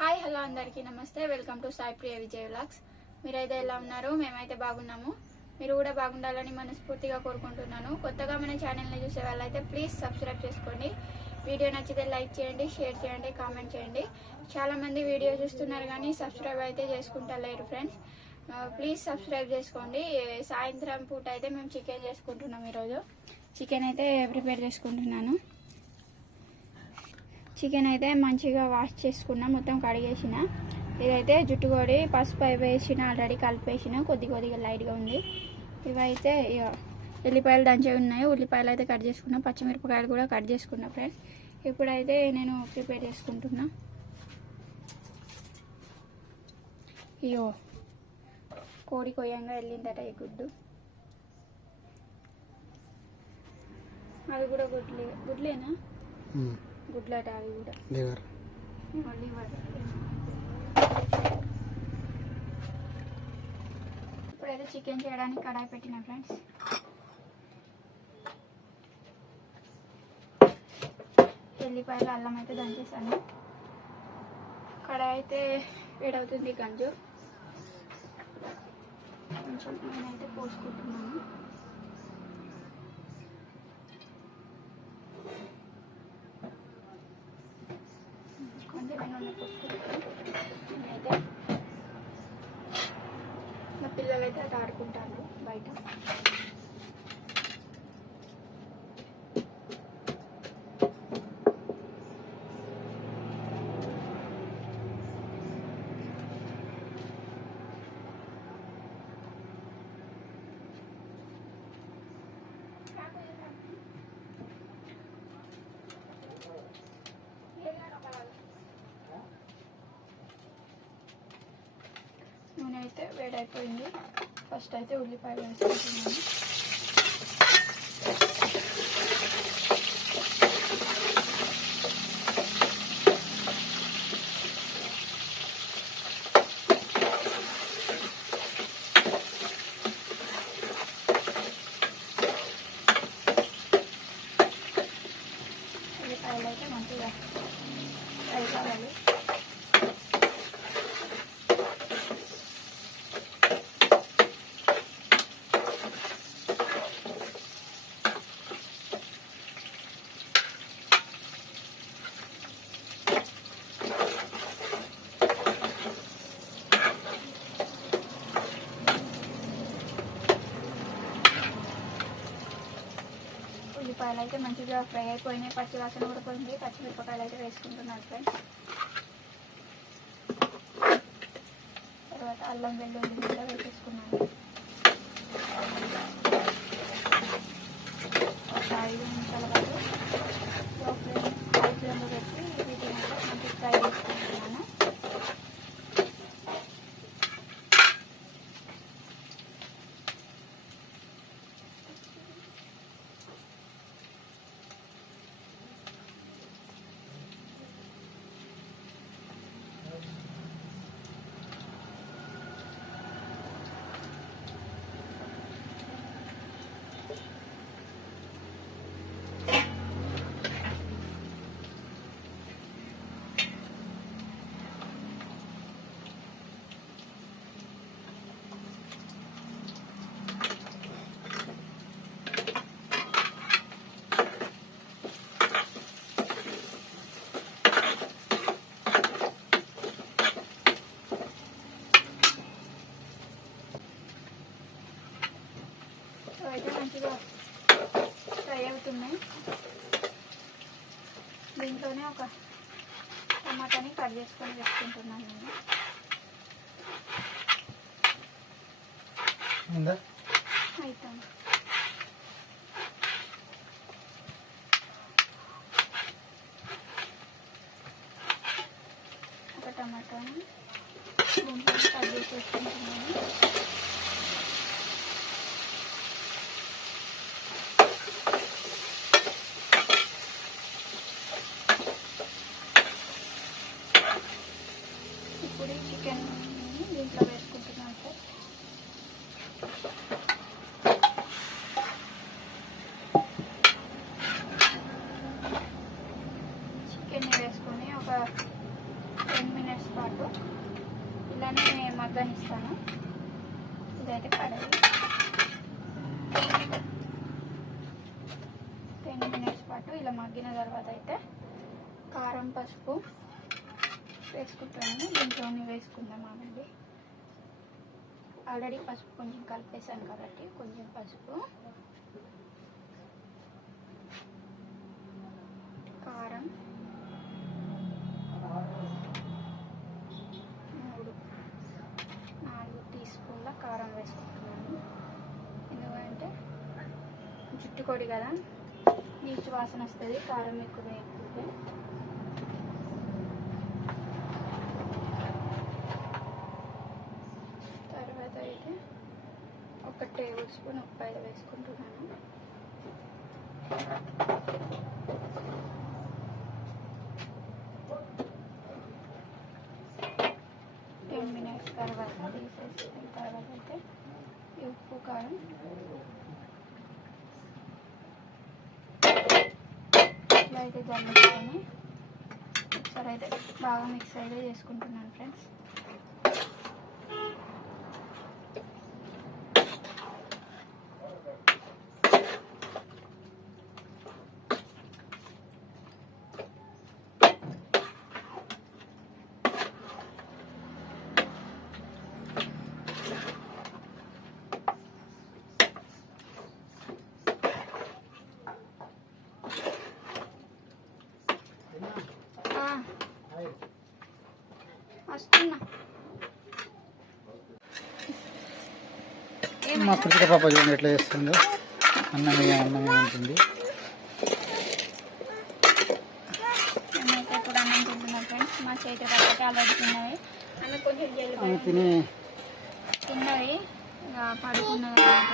Hi hello అందరికీ నమస్తే. Welcome to Sai Priya Vijay vlogs. మీరైతే ఎలా ఉన్నారు? మేమైతే బాగున్నాము. మీరు కూడా బాగుండాలని మనస్ఫూర్తిగా కోరుకుంటున్నాను. కొత్తగా మన ఛానల్ని చూసే వాళ్ళైతే ప్లీజ్ సబ్స్క్రైబ్ చేసుకోండి. వీడియో నచ్చితే లైక్ చేయండి, షేర్ చేయండి, కామెంట్ చేయండి. చాలామంది వీడియో చూస్తున్నారు కానీ సబ్స్క్రైబ్ అయితే చేసుకుంటలేరు ఫ్రెండ్స్. ప్లీజ్ సబ్స్క్రైబ్ చేసుకోండి. సాయంత్రం పూట అయితే మేము చికెన్ చేసుకుంటున్నాం. ఈరోజు చికెన్ అయితే ప్రిపేర్ చేసుకుంటున్నాను. చికెన్ అయితే మంచిగా వాష్ చేసుకున్నా, మొత్తం కడిగేసిన. ఇదైతే జుట్టుకొడి పసుపు వేసిన, ఆల్రెడీ కలిపేసిన, కొద్దిగా లైట్గా ఉంది. ఇవైతే ఎల్లిపాయలు దంచేవి ఉన్నాయి. ఉల్లిపాయలు అయితే కట్ చేసుకున్నా, పచ్చిమిరపకాయలు కూడా కట్ చేసుకున్నా ఫ్రెండ్స్. ఇప్పుడైతే నేను ప్రిపేర్ చేసుకుంటున్నా. అయ్యో కోడి కొయ్యంగా వెళ్ళిందట ఈ గుడ్డు. అది కూడా గుడ్లేనా? గుడ్లట అవి కూడా. లివర్. ఇప్పుడైతే చికెన్ చేయడానికి కడాయి పెట్టిన ఫ్రెండ్స్. ఎల్లిపాయలు అల్లం అయితే దంచేసాను. కడాయి అయితే వేడవుతుంది. గంజు కొంచెం నేనైతే పోసుకుంటున్నాను. అయితే మా పిల్లలు అయితే అటు ఆడుకుంటారు బయట. నూనె అయితే వేడైపోయింది. ఫస్ట్ అయితే ఉల్లిపాయలు వేసుకుంటున్నాను. ఉల్లిపాయలు అయితే మంచిగా ఫ్రై కావాలి. ఉల్లిపాయలు అయితే మంచిగా ఫ్రై అయిపోయినాయి. పచ్చి వాసన కూడా పోయింది. పచ్చిమిరపకాయలు అయితే వేసుకుంటున్నాను ఫ్రెండ్స్. తర్వాత అల్లం వెల్లుల్లి కూడా వేసేసుకున్నాను. ఒక 5 నిమిషాల పాటు హై ఫ్లేమ్లో పెట్టి వీటిని మంచిగా ఫ్రై చేసుకుంటున్నాను. అయితే మంచిగా ఫ్రై అవుతున్నాయి. దీంట్లోనే ఒక టమాటాని కట్ చేసుకొని వేసుకుంటున్నాను నేను. అయితే ఒక టమాటాని దీంట్లో కట్ చేసి వేసుకుంటున్నాను. ఇప్పుడు చికెన్ దీంట్లో వేసుకుంటున్నాను సార్. చికెన్ని వేసుకొని ఒక 10 minutes పాటు ఇలానే మగ్గనిస్తాను. ఇదైతే కడాయి 10 మినిట్స్ పాటు ఇలా మగ్గిన తర్వాత అయితే కారం పసుపు వేసుకుంటాను. దీంట్లోనే వేసుకుందాం అనండి. ఆల్రెడీ పసుపు కొంచెం కలిపేసాను కాబట్టి కొంచెం పసుపు, కారం 4 టీ స్పూన్ల కారం వేసుకుంటున్నాను. ఎందుకంటే జుట్టు కొడి కదా, నీచు వాసన వస్తుంది కారం ఎక్కువ వేయకపోతే. తర్వాత అయితే 1 టేబుల్ స్పూన్ ఉప్పు అయితే వేసుకుంటున్నాను. తర్వాత తీసేసిన తర్వాత అయితే ఈ ఉప్పు కారం ఇట్లా అయితే జల్లుకొని ఒకసారి అయితే బాగా మిక్స్ అయితే చేసుకుంటున్నాను ఫ్రెండ్స్. వస్తున్నా మా కృతిక పాప చూడండి ఎట్లా చేస్తుందో. అన్నమే ఉంటుంది. మేమైతే ఇప్పుడు అన్నం తింటున్నాం ఫ్రెండ్స్. మా చేతి పక్కకి ఆల్రెడీ తిన్నవి. ఆమె కొంచెం తిని తిన్నవి ఇక పడుకున్నది అనమాట.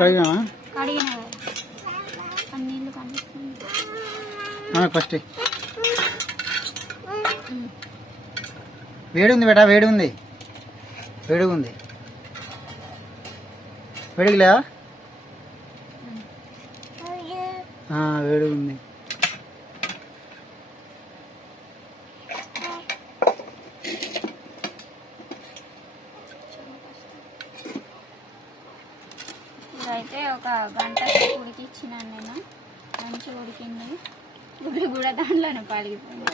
కడిగినావా? కడిగిన నీళ్ళు కనిపిస్తుంది ఫస్ట్. వేడి ఉంది బేటా, వేడి ఉంది, వేడిగా ఉంది. వేడిగిలే వేడిగా ఉంది. ఇదైతే ఒక గంట ఉడికిచ్చినాను నేను. మంచిగా ఉడికింది. గుడ్లు కూడా దాంట్లోనే పలిగిపోయింది.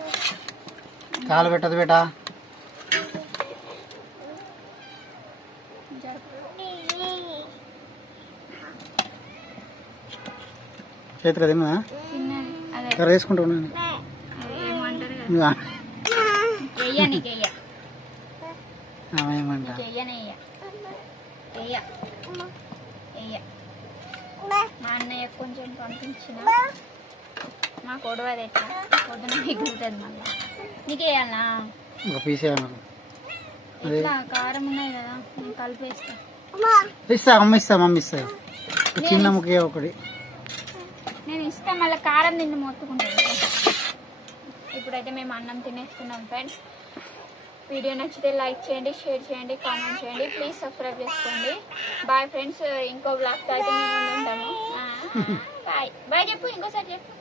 కాలు పెట్టదు బేటా. చేతిలో తిన్నా కర్ర వేసుకుంటా ఉన్నాను. మా అన్నయ్య కొంచెం పంపించిన మా కొడవది ఎట్లా పొద్దున మిగులుతుంది. మళ్ళీ నీకేయాలనా ఒక పీస్ ఇట్లా కారం ఉన్నాయి కదా, నేను కలిపేస్తా. ఇస్తా అమ్మ ఇస్తా, మమ్మీ ఇస్తా. చిన్న ముఖ్య ఒకటి నేను ఇస్తా. మళ్ళీ కారం నిన్ను మొత్తుకుంటుంది. ఇప్పుడైతే మేము అన్నం తినేస్తున్నాం ఫ్రెండ్స్. వీడియో నచ్చితే లైక్ చేయండి, షేర్ చేయండి, కామెంట్ చేయండి. ప్లీజ్ సబ్స్క్రైబ్ చేసుకోండి. Bye friends. ఇంకో బ్లాగ్తో అయితే మేము ముందు ఉంటాము. బాయ్ బాయ్ చెప్పు, ఇంకోసారి చెప్పు.